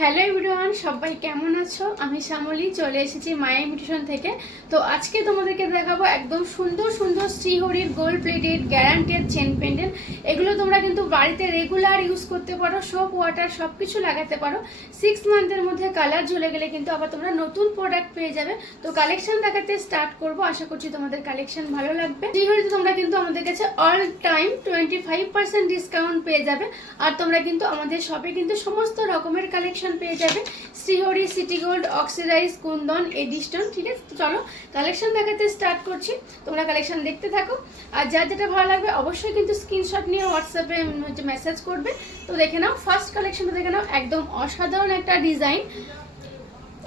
Hello everyone, সবাই কেমন আছো? আমি শ্যামলী, চলে এসেছি মায়া ইমিটেশন থেকে। তো আজকে তোমাদেরকে দেখাবো একদম সুন্দর সুন্দর শ্রীহরির gold plated guaranteed chain pendant এগুলো তোমরা কিন্তু বাড়িতে রেগুলার ইউজ করতে পারো সোপ ওয়াটার সব কিছু লাগাতে পারো। সিক্স মান্থের মধ্যে কালার ঝুলে গেলে কিন্তু আবার তোমরা নতুন প্রোডাক্ট পেয়ে যাবে। তো কালেকশন দেখাতে স্টার্ট করব, আশা করছি তোমাদের কালেকশন ভালো লাগবে। শ্রীহরিতে তোমরা কিন্তু আমাদের কাছে all time twenty five percent discount পেয়ে যাবে। আর তোমরা কিন্তু আমাদের শপে কিন্তু সমস্ত রকমের কালেকশন পেয়ে যাবে। Srihari, city gold, oxidise, kundan, এডিস্টন, ঠিক আছে? তো চলো কালেকশন দেখাতে স্টার্ট করছি। তোমরা কালেকশন দেখতে থাকো। আর যার যেটা ভালো লাগবে, অবশ্যই কিন্তু স্ক্রিনশট নিয়ে হোয়াটসঅ্যাপে হচ্ছে মেসেজ করবে। তো দেখে নাও ফার্স্ট কালেকশনটা দেখে নাও, একদম অসাধারণ একটা ডিজাইন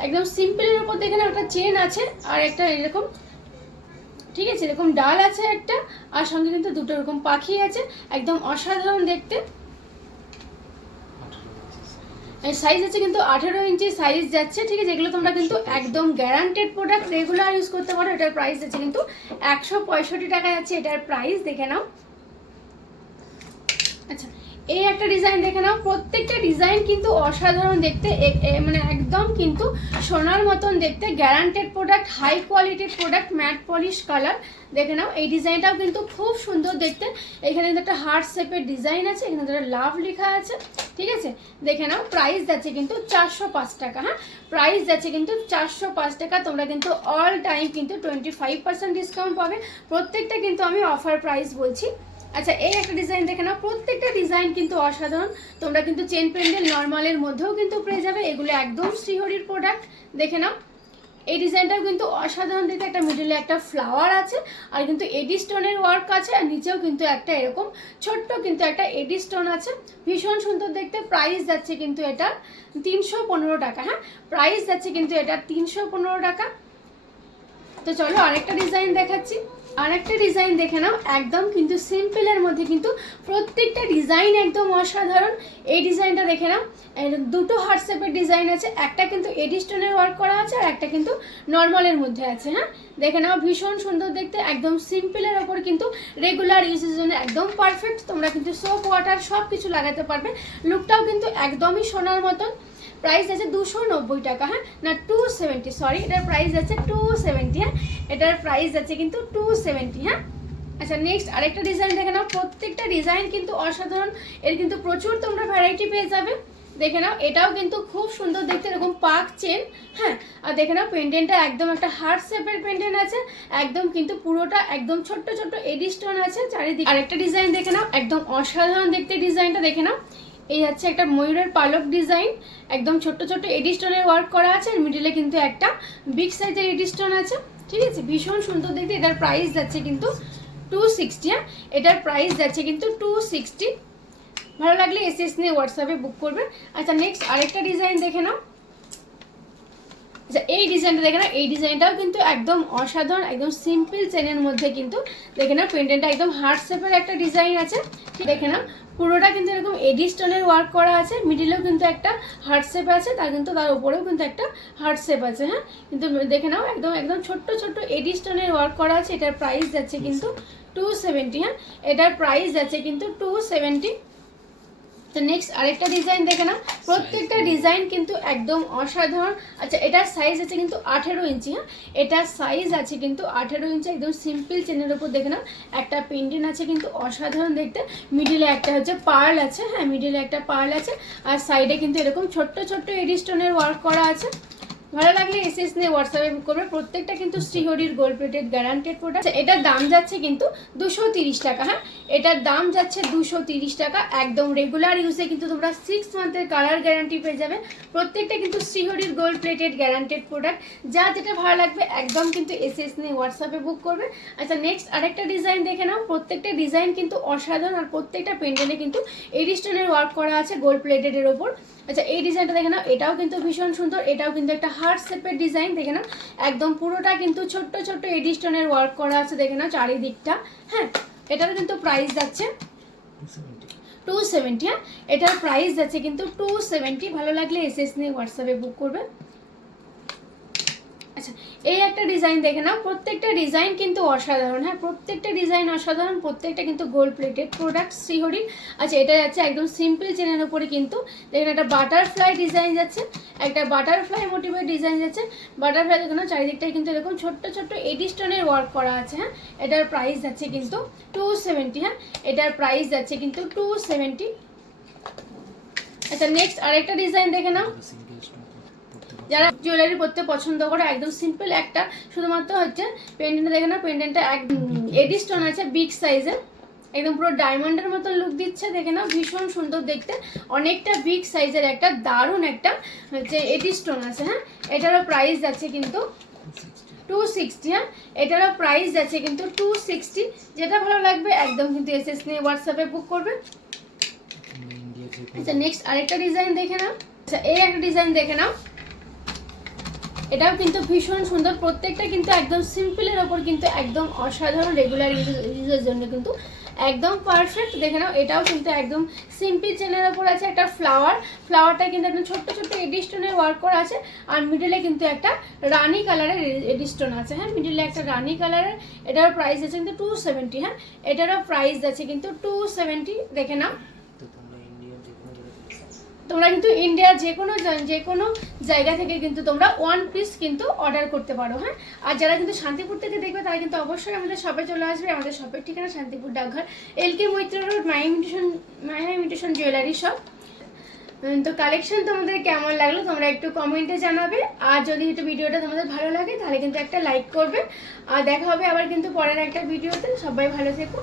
একদম সিম্পলের উপর দেখে নাও, একটা চেন আছে, আর একটা এরকম, ঠিক আছে? এরকম ডাল আছে একটা, আর সঙ্গে কিন্তু দুটো এরকম পাখি আছে। একদম অসাধারণ দেখতে। সাইজ আছে কিন্তু আঠেরো ইঞ্চি সাইজ যাচ্ছে ঠিক আছে? এগুলো তোমরা কিন্তু একদম গ্যারান্টেড প্রোডাক্ট রেগুলার ইউজ করতে পারো এটার প্রাইস আছে কিন্তু একশো পঁয়ষট্টি টাকা যাচ্ছে এটার প্রাইস দেখে নাও। আচ্ছা এই একটা ডিজাইন দেখে নাও। প্রত্যেকটা ডিজাইন কিন্তু অসাধারণ দেখতে মানে একদম কিন্তু সোনার মতন দেখতে গ্যারান্টেড প্রোডাক্ট হাই কোয়ালিটির প্রোডাক্ট ম্যাট পলিশ কালার দেখে নাও এই ডিজাইনটাও কিন্তু খুব সুন্দর দেখতে। এখানে কিন্তু একটা হার্ট শেপের ডিজাইন আছে এখানে একটা লাভ লেখা আছে। ঠিক আছে? দেখে নাও প্রাইস যাচ্ছে কিন্তু চারশো পাঁচ টাকা হ্যাঁ? প্রাইস যাচ্ছে কিন্তু চারশো পাঁচ টাকা, তোমরা কিন্তু অল টাইম কিন্তু টোয়েন্টি ফাইভ পার্সেন্ট ডিসকাউন্ট পাবে। প্রত্যেকটা কিন্তু আমি অফার প্রাইস বলছি। আচ্ছা এই একটা ডিজাইন দেখে নাও, প্রত্যেকটা ডিজাইন কিন্তু অসাধারণ। তোমরা কিন্তু চেন প্যান্ডেল নর্মালের মধ্যেও কিন্তু পেয়ে যাবে। এগুলো একদম শ্রীহরির প্রোডাক্ট দেখে নাও এই ডিজাইনটাও কিন্তু অসাধারণ দিতে একটা মিডলে একটা ফ্লাওয়ার আছে, আর কিন্তু এডি স্টোনের ওয়ার্ক আছে, আর নিচেও কিন্তু একটা এরকম ছোট্ট কিন্তু একটা এডি স্টোন আছে। ভীষণ সুন্দর দেখতে প্রাইস যাচ্ছে কিন্তু এটা তিনশো পনেরো টাকা হ্যাঁ? প্রাইস যাচ্ছে কিন্তু এটা তিনশো পনেরো টাকা। তো চলো আরেকটা ডিজাইন দেখাচ্ছি। আরেকটা ডিজাইন দেখে নাও, একদম কিন্তু সিম্পলের মধ্যে কিন্তু প্রত্যেকটা ডিজাইন একদম অসাধারণ। এই ডিজাইনটা দেখে নাও দুটো হোয়াটসঅ্যাপের ডিজাইন আছে, একটা কিন্তু এডিস্টোনের ওয়ার্ক করা আছে আর একটা কিন্তু নর্মালের মধ্যে আছে হ্যাঁ? দেখে নাও, ভীষণ সুন্দর দেখতে, একদম সিম্পলের ওপর কিন্তু রেগুলার ইউজের জন্য একদম পারফেক্ট তোমরা কিন্তু সোপ ওয়াটার সব কিছু লাগাতে পারবে। লুকটাও কিন্তু একদমই সোনার মতন। প্রাইস আছে দুশো নব্বই টাকা হ্যাঁ? না টু সেভেন্টি সরি এটার প্রাইস আছে টু সেভেন্টি হ্যাঁ? এটার প্রাইস আছে কিন্তু টু সেভেন্টি হ্যাঁ? আচ্ছা নেক্সট আরেকটা ডিজাইন দেখে নাও। প্রত্যেকটা ডিজাইন কিন্তু অসাধারণ। এর কিন্তু প্রচুর তোমরা ভ্যারাইটি পেয়ে যাবে। দেখে নাও, এটাও কিন্তু খুব সুন্দর দেখতে, এরকম পাক চেন হ্যাঁ? আর দেখে নাও পেন্ডেন্টটা একদম একটা হার্ট শেপের পেন্ডেন্ট আছে। একদম কিন্তু পুরোটা একদম ছোট্ট ছোট্ট এডি স্টোন আছে চারিদিকে। আরেকটা ডিজাইন দেখে নাও, একদম অসাধারণ দেখতে ডিজাইনটা দেখে নাও। এই হচ্ছে একটা ময়ূরের পালক ডিজাইন একদম ছোট্ট ছোট্ট এডি স্টোনের ওয়ার্ক করা আছে। মিডিলে কিন্তু একটা বিগ সাইজের এডি স্টোন আছে। ঠিক আছে, ভীষণ সুন্দর দেখতে, এটার প্রাইস যাচ্ছে কিন্তু টু সিক্সটি হ্যাঁ? এটার প্রাইস যাচ্ছে কিন্তু টু সিক্সটি ভালো লাগলে এসে এস নিয়ে হোয়াটসঅ্যাপে বুক করবেন। আচ্ছা নেক্সট আরেকটা ডিজাইন দেখে নাও। আচ্ছা এই ডিজাইনটা দেখে নাও। এই ডিজাইনটাও কিন্তু একদম অসাধারণ, একদম সিম্পল চেনের মধ্যে কিন্তু দেখে নাও পেন্ডেন্টটা একদম হার্ট শেপের একটা ডিজাইন আছে। দেখে নাও। পুরোটা কিন্তু এরকম এডি স্টোনের ওয়ার্ক করা আছে। মিডিলেও কিন্তু একটা হার্ট শেপ আছে, তার কিন্তু, তার উপরেও কিন্তু একটা হার্ট শেপ আছে হ্যাঁ? কিন্তু দেখে নাও, একদম একদম ছোট্ট ছোট্ট এডি স্টোনের ওয়ার্ক করা আছে। এটার প্রাইস যাচ্ছে কিন্তু টু সেভেন্টি হ্যাঁ? এটার প্রাইস যাচ্ছে কিন্তু টু সেভেন্টি তো নেক্সট আরেকটা ডিজাইন দেখে না প্রত্যেকটা ডিজাইন কিন্তু একদম অসাধারণ। আচ্ছা এটার সাইজ আছে কিন্তু আঠেরো ইঞ্চি হ্যাঁ? এটার সাইজ আছে কিন্তু আঠেরো ইঞ্চি একদম সিম্পল চেনের উপর দেখে না একটা পেন্টিং আছে কিন্তু অসাধারণ দেখতে। মিডিলে একটা হচ্ছে পার্ল আছে হ্যাঁ? মিডিলে একটা পার্ল আছে। আর সাইডে কিন্তু এরকম ছোট্ট ছোট্ট এডিস্টোনের ওয়ার্ক করা আছে। ভালো লাগলে এস এস নিয়ে হোয়াটসঅ্যাপে বুক করবে। প্রত্যেকটা কিন্তু শ্রীহরির গোল্ড প্লেটেড গ্যারান্টেড প্রোডাক্ট এটার দাম যাচ্ছে কিন্তু দুশো তিরিশ টাকা হ্যাঁ? এটার দাম যাচ্ছে দুশো তিরিশ টাকা। একদম রেগুলার ইউজে কিন্তু তোমরা সিক্স মান্থের কালার গ্যারান্টি পেয়ে যাবে। প্রত্যেকটা কিন্তু শ্রীহরির গোল্ড প্লেটেড গ্যারান্টেড প্রোডাক্ট যা যেটা ভালো লাগবে, একদম কিন্তু এস এস নিয়ে হোয়াটসঅ্যাপে বুক করবে। আচ্ছা নেক্সট আরেকটা ডিজাইন দেখে নাও। প্রত্যেকটা ডিজাইন কিন্তু অসাধারণ আর প্রত্যেকটা পেন্ডেলে কিন্তু এডিস্টোনের ওয়ার্ক করা আছে গোল্ড প্লেটেডের ওপর। আচ্ছা এই ডিজাইনটা দেখে নাও। এটাও কিন্তু ভীষণ সুন্দর। এটাও কিন্তু একটা হার্ট শেপের ডিজাইন, দেখে নাও। একদম পুরোটা কিন্তু ছোট্ট ছোট্ট এডিস্টোনের ওয়ার্ক করা আছে, দেখে নাও চারিদিকটা। হ্যাঁ এটার কিন্তু প্রাইস যাচ্ছে টু সেভেন্টি হ্যাঁ এটার প্রাইস যাচ্ছে কিন্তু টু সেভেন্টি ভালো লাগলে এস এস নিয়ে হোয়াটসঅ্যাপে বুক করবে। আচ্ছা এই একটা ডিজাইন দেখে নাও। প্রত্যেকটা ডিজাইন কিন্তু অসাধারণ। হ্যাঁ প্রত্যেকটা ডিজাইন অসাধারণ, প্রত্যেকটা কিন্তু গোল্ড প্লেটেড প্রোডাক্ট শ্রীহরি। আচ্ছা এটা যাচ্ছে একদম সিম্পল চেনের উপরে কিন্তু। দেখেন একটা বাটারফ্লাই ডিজাইন যাচ্ছে। একটা বাটারফ্লাই মোটিভের ডিজাইন যাচ্ছে। বাটারফ্লাই দেখে নাও চারিদিকটায় কিন্তু এরকম ছোট্ট ছোট্ট এডি স্টোনের ওয়ার্ক করা আছে হ্যাঁ? এটার প্রাইস যাচ্ছে কিন্তু টু সেভেন্টি হ্যাঁ? এটার প্রাইস যাচ্ছে কিন্তু টু সেভেন্টি আচ্ছা নেক্সট আরেকটা ডিজাইন দেখে নাও। যারা জুয়েলারি পরতে পছন্দ করে, একদম সিম্পল একটা, শুধুমাত্র হচ্ছে পেন্ডেন্ট দেখে না পেন্ডেন্টটা এক এডি স্টোন আছে বিগ সাইজের একদম পুরো ডায়মন্ডের মতো লুক দিচ্ছে দেখে নাও ভীষণ সুন্দর দেখতে। অনেকটা বিগ সাইজের একটা দারুণ একটা হচ্ছে এটি স্টোন আছে হ্যাঁ? এটারও প্রাইস যাচ্ছে কিন্তু টু সিক্সটি হ্যাঁ? এটারও প্রাইস যাচ্ছে কিন্তু টু সিক্সটি যেটা ভালো লাগবে একদম কিন্তু এস এস নিয়ে হোয়াটসঅ্যাপে বুক করবে। যে আচ্ছা নেক্সট আরেকটা ডিজাইন দেখে নাও। আচ্ছা এই একটা ডিজাইন দেখে নাও। এটাও কিন্তু ভীষণ সুন্দর। প্রত্যেকটা কিন্তু একদম সিম্পলের ওপর কিন্তু একদম অসাধারণ রেগুলার ইউজের জন্য কিন্তু একদম পারফেক্ট দেখে নাও, এটাও কিন্তু একদম সিম্পল চেনের ওপর আছে একটা ফ্লাওয়ার ফ্লাওয়ারটা কিন্তু একদম ছোট্ট ছোট্ট এডিস্টোনের ওয়ার্ক করা আছে। আর মিডলে কিন্তু একটা রানি কালারের এডিস্টোন আছে। হ্যাঁ মিডলে একটা রানি কালারের, এটার প্রাইস আছে কিন্তু টু সেভেন্টি হ্যাঁ এটারও প্রাইস আছে কিন্তু টু সেভেন্টি দেখে নাও তো তোমরা ইন্ডিয়া যে কোনো জায়গায় তোমরা কিন্তু ইন্ডিয়ার যে কোনো যে কোনো জায়গা থেকে কিন্তু তোমরা ওয়ান পিস কিন্তু অর্ডার করতে পারো হ্যাঁ? আর যারা কিন্তু শান্তিপুর থেকে দেখবে, তারা কিন্তু অবশ্যই আমাদের শপে চলে আসবে। আমাদের শপের ঠিকানা শান্তিপুর ডাকঘর। L K Maitra road my imitation my imitation jewellery shop তো কালেকশন তোমাদের কেমন লাগল, তোমরা একটু কমেন্টে জানাবে। আর যদি একটু ভিডিওটা তোমাদের ভালো লাগে, তাহলে কিন্তু একটা লাইক করবে। আর দেখা হবে আবার কিন্তু পরের একটা ভিডিওতে সবাই ভালো থেকো।